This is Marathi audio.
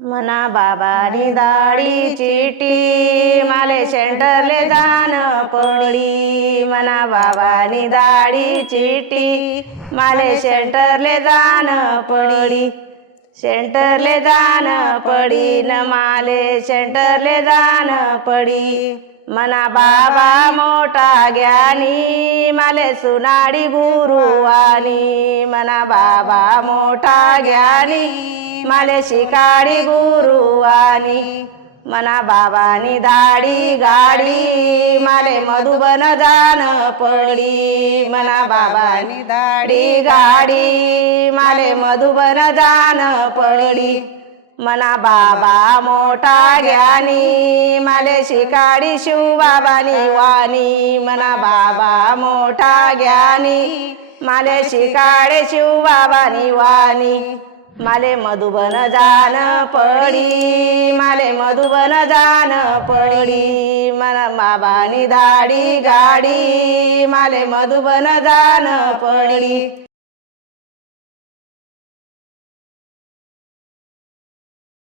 मना बाबानी दाढी चिटी माले सेंटरले जान पडी। मना बाबानी दाढी चिटी माले सेंटरले जान पडी। सेंटरले जान पडी न माले सेंटरले जान पडी। मना बाबा मोठा ज्ञानी माले सुनाडी गुरुवानी। मना बाबा मोठा ज्ञानी माले शिकाडी गुरुवानी। मना बाबानी दाढी गाडी माले मधुबन जान पडी। मना बाबानी दाढी गाडी माले मधुबन जान पडी। मना बाबा मोठा ज्ञानी माले शिकाडी शिवबाबानी वाणी। मना बाबा मोठा ज्ञानी माले शिकाडे शिवबाबानी वाणी। माले मधुबन जान पडी माले मधुबन जान पडी। मना बाबानी दाढी गाडी माले मधुबन जान पडी।